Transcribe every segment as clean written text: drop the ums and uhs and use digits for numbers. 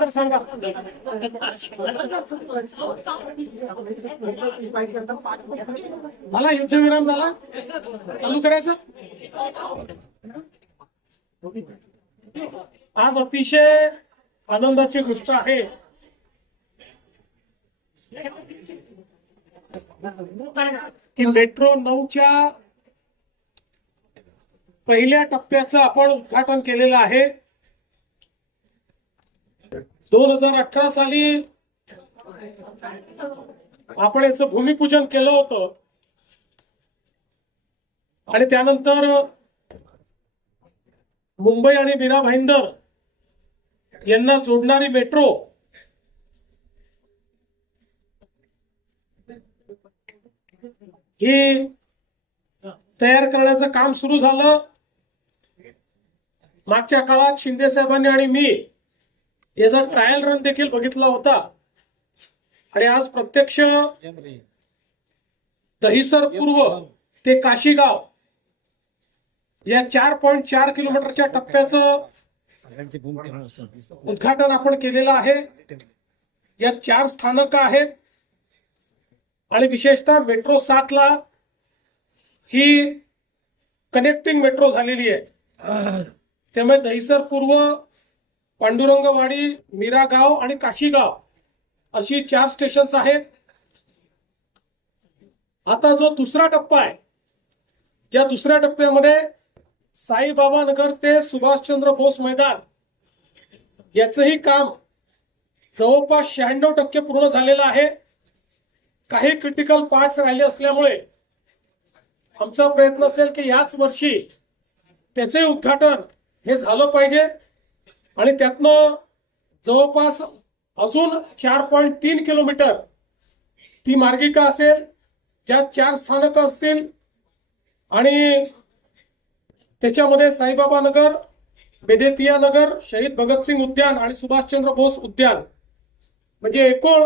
उत्तर सांगा. मला युद्धविराम झाला, चालू करायचं. आज अतिशय आनंदाची गोष्ट आहे की मेट्रो 9च्या पहिल्या टप्प्याचं आपण उद्घाटन केलेलं आहे. 2018 साली आपण याचं भूमिपूजन केलं होतं आणि त्यानंतर मुंबई आणि मीरा भाईंदर यांना जोडणारी मेट्रो ही तयार करण्याचं काम सुरू झालं. मागच्या काळात शिंदे साहेबांनी आणि मी याचा ट्रायल रन देखील बघितला होता आणि आज प्रत्यक्ष दहिसर पूर्व ते काशीगाव या 4.4 किलोमीटरच्या टप्प्याचं उद्घाटन आपण केलेलं आहे. यात 4 स्थानक आहेत आणि विशेषतः मेट्रो 7 ला ही कनेक्टिंग मेट्रो झालेली आहे. त्यामुळे दहिसर पूर्व, पांडुरंगवाडी, मीरागाव आणि काशीगाव अशी 4 स्टेशन्स आहेत. आता जो दुसरा टप्पा आहे, ज्या दुसऱ्या टप्प्यामध्ये साईबाबा नगर ते सुभाषचंद्र बोस मैदान याचंही काम जवळपास 96% पूर्ण झालेलं आहे. काही क्रिटिकल पार्ट्स राहिले असल्यामुळे आमचा प्रयत्न असेल की याच वर्षी त्याचे उद्घाटन हे झालं पाहिजे आणि त्यातनं जवळपास अजून 4.3 किलोमीटर ती मार्गिका असेल, ज्यात 4 स्थानकं असतील आणि त्याच्यामध्ये साईबाबा नगर, बेदेतिया नगर, शहीद भगतसिंग उद्यान आणि सुभाषचंद्र बोस उद्यान, म्हणजे एकूण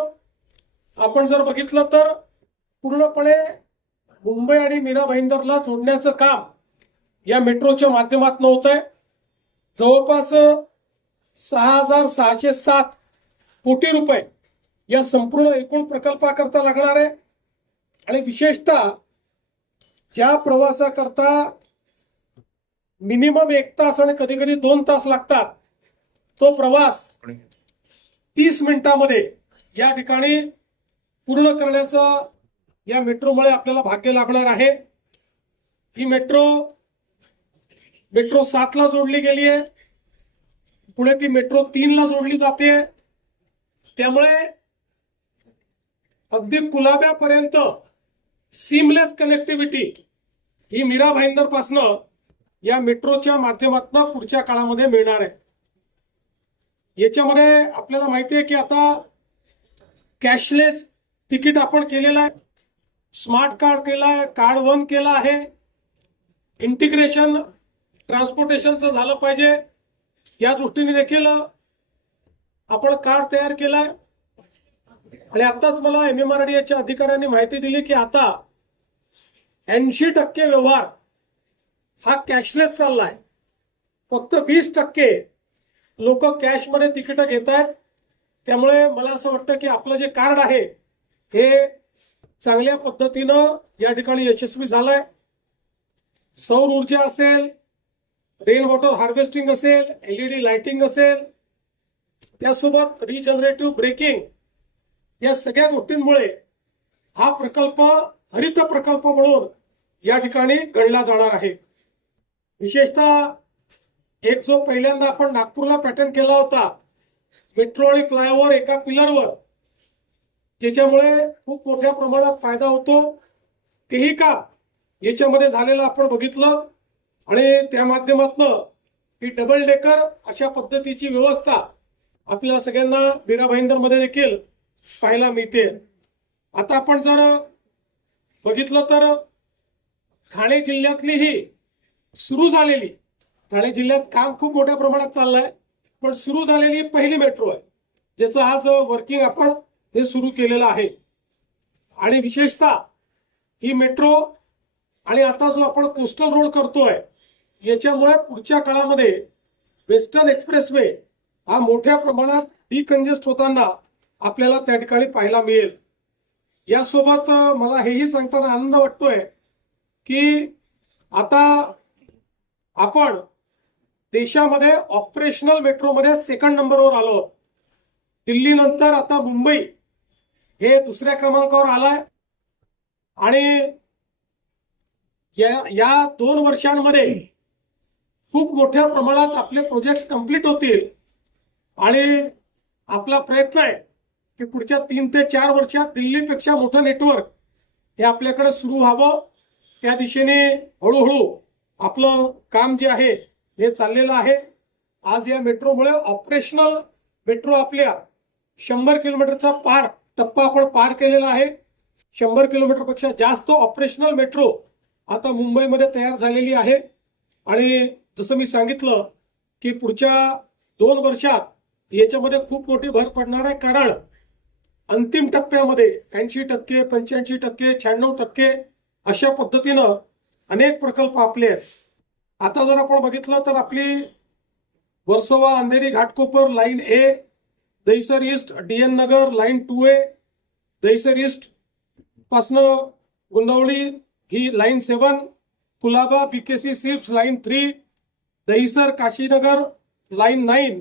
आपण जर बघितलं तर पूर्णपणे मुंबई आणि मीरा भाईंदरला जोडण्याचं काम या मेट्रोच्या माध्यमातून होत आहे. जवळपास 6,607 कोटी रुपये या संपूर्ण एकूण प्रकल्पाकरता लागणार आहे आणि विशेषतः ज्या प्रवासाकरता मिनिमम 1 तास आणि कधी कधी 2 तास लागतात, तो प्रवास 30 मिनिटांमध्ये या ठिकाणी पूर्ण करण्याचं या मेट्रोमुळे आपल्याला भाग्य लाभणार आहे. ही मेट्रो 7 ला जोडली गेली आहे, पुढे ती मेट्रो 3 ला जोडली जाते. त्यामुळे अगदी कुलाब्यापर्यंत सीमलेस कनेक्टिव्हिटी ही मीरा भाईंदर पासनं या मेट्रोच्या माध्यमातून पुढच्या काळामध्ये मिळणार आहे. याच्यामध्ये आपल्याला माहिती आहे की आता कॅशलेस तिकीट आपण केलेलं आहे, स्मार्ट कार्ड केलं आहे, कार्ड 1 केलं आहे, इंटिग्रेशन ट्रान्सपोर्टेशनचं झालं पाहिजे या दृष्टीने देखील आपण कार्ड तयार केलाय. आणि आताच मला MMRDAच्या अधिकाऱ्यांनी माहिती दिली की आता 80% व्यवहार हा कॅशलेस चाललाय. फक्त 20% लोक कॅशमध्ये तिकीट घेत आहेत. त्यामुळे मला असं वाटतं की आपलं जे कार्ड आहे हे चांगल्या पद्धतीनं या ठिकाणी यशस्वी झालंय. सौर ऊर्जा असेल, रेन वॉटर हार्वेस्टिंग असेल, LED लाइटिंग असेल, त्यासोबत रिजनरेटिव्ह ब्रेकिंग, या सगळ्या गोष्टींमुळे हा प्रकल्प हरित प्रकल्प म्हणून या ठिकाणी गणला जाणार आहे. विशेषतः एक जो पहिल्यांदा आपण नागपूरला पॅटर्न केला होता, मेट्रो आणि फ्लायओव्हर एका पिलरवर, ज्याच्यामुळे खूप मोठ्या प्रमाणात फायदा होतो, तेही काम याच्यामध्ये झालेलं आपण बघितलं. आणि त्या माध्यमातून ही डबल डेकर अशा पद्धतीची व्यवस्था आपल्या सगळ्यांना मीरा भाईंदरमध्ये देखील पाहायला मिळते. आता आपण जर बघितलं तर ठाणे जिल्ह्यातली ही सुरू झालेली, ठाणे जिल्ह्यात काम खूप मोठ्या प्रमाणात चाललंय, पण सुरू झालेली पहिली मेट्रो आहे ज्याचं आज वर्किंग आपण हे सुरू केलेलं आहे. आणि विशेषतः ही मेट्रो आणि आता जो आपण कोस्टल रोड करतोय याच्यामुळे पुढच्या काळामध्ये वेस्टर्न एक्सप्रेसवे हा मोठ्या प्रमाणात डिकंजेस्ट होताना आपल्याला त्या ठिकाणी पाहायला मिळेल. यासोबत मला हेही सांगताना आनंद वाटतोय की आता आपण देशामध्ये ऑपरेशनल मेट्रोमध्ये सेकंड नंबरवर आलो. दिल्ली नंतर आता मुंबई हे दुसऱ्या क्रमांकावर आलाय आणि या 2 वर्षांमध्ये खूप मोठ्या प्रमाणात आपले प्रोजेक्ट कंप्लीट होतील आणि आपला प्रयत्न आहे की पुढच्या 3 ते 4 वर्षात दिल्लीपेक्षा मोठं नेटवर्क हे आपल्याकडे सुरू व्हावं. त्या दिशेने हळूहळू आपलं काम जे आहे हे चाललेलं आहे. आज या मेट्रोमुळे ऑपरेशनल मेट्रो आपल्या 100 किलोमीटरचा टप्पा आपण पार केलेला आहे. 100 किलोमीटरपेक्षा जास्त ऑपरेशनल मेट्रो आता मुंबईमध्ये तयार झालेली आहे आणि जसं मी सांगितलं की पुढच्या 2 वर्षात याच्यामध्ये खूप मोठी भर पडणार आहे. कारण अंतिम टप्प्यामध्ये 80%, 85%, 96% अशा पद्धतीनं अनेक प्रकल्प आपले आहेत. आता जर आपण बघितलं तर आपली Versova Andheri Ghatkopar line A, Dahisar east DN Nagar line 2A, Dahisar east पासनं गुंदवली ही line 7, Kolaba BKC SEEPZ line 3, Dahisar Kashinagar line 9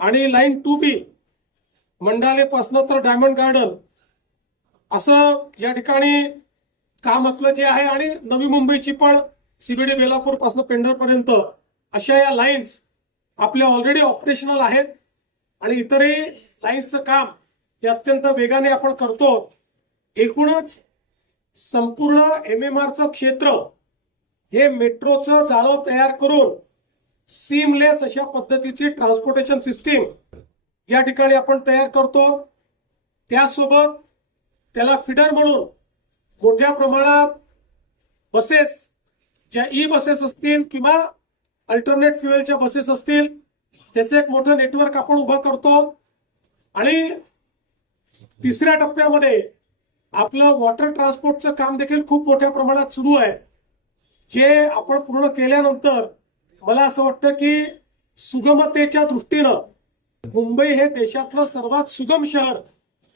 आणि लाईन 2B मंडाले पासनं तर डायमंड गार्डन असं या ठिकाणी काम आपलं जे आहे. आणि नवी मुंबईची पण CBD बेलापूर पासून पेंढरपर्यंत अशा या लाईन्स आपल्या ऑलरेडी ऑपरेशनल आहेत आणि इतरही लाईन्सचं काम हे अत्यंत वेगाने आपण करतो. एकूणच संपूर्ण MMRचं क्षेत्र हे मेट्रोचं जाळं तयार करून सीमलेस अशा पद्धतीची ट्रान्सपोर्टेशन सिस्टीम या ठिकाणी आपण तयार करतो. त्यासोबत त्याला फिडर म्हणून मोठ्या प्रमाणात बसेस, ज्या बसेस असतील किंवा अल्टरनेट फ्युएलच्या बसेस असतील, त्याचं एक मोठं नेटवर्क आपण उभं करतो. आणि तिसऱ्या टप्प्यामध्ये आपलं वॉटर ट्रान्सपोर्टचं काम देखील खूप मोठ्या प्रमाणात सुरू आहे. जे आपण पूर्ण केल्यानंतर मला असं वाटतं की सुगमतेच्या दृष्टीनं मुंबई हे देशातलं सर्वात सुगम शहर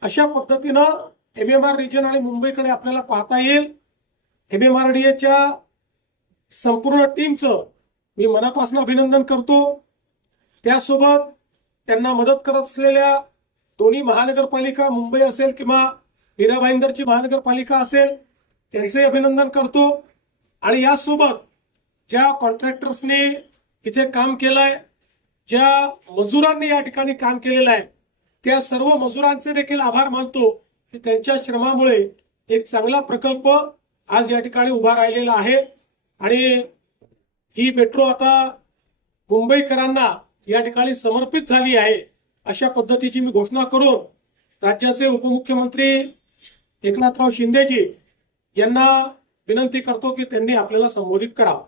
अशा पद्धतीनं MMR रिजन आणि मुंबईकडे आपल्याला पाहता येईल. MMRDAच्या संपूर्ण टीमचं मी मनापासून अभिनंदन करतो. त्यासोबत त्यांना मदत करत असलेल्या दोन्ही महानगरपालिका, मुंबई असेल किंवा मीरा भाईंदरची महानगरपालिका असेल, त्यांचे अभिनंदन करतो. आणि यासोबत ज्या कॉन्ट्रॅक्टर्सने इथे काम केलंय, ज्या मजुरांनी या ठिकाणी काम केलेलं आहे, त्या सर्व मजुरांचे देखील आभार मानतो की त्यांच्या श्रमामुळे एक चांगला प्रकल्प आज या ठिकाणी उभा राहिलेला आहे. आणि ही मेट्रो आता मुंबईकरांना या ठिकाणी समर्पित झाली आहे अशा पद्धतीची मी घोषणा करून राज्याचे उपमुख्यमंत्री एकनाथराव शिंदेजी यांना विनंती करतो की त्यांनी आपल्याला संबोधित करावं.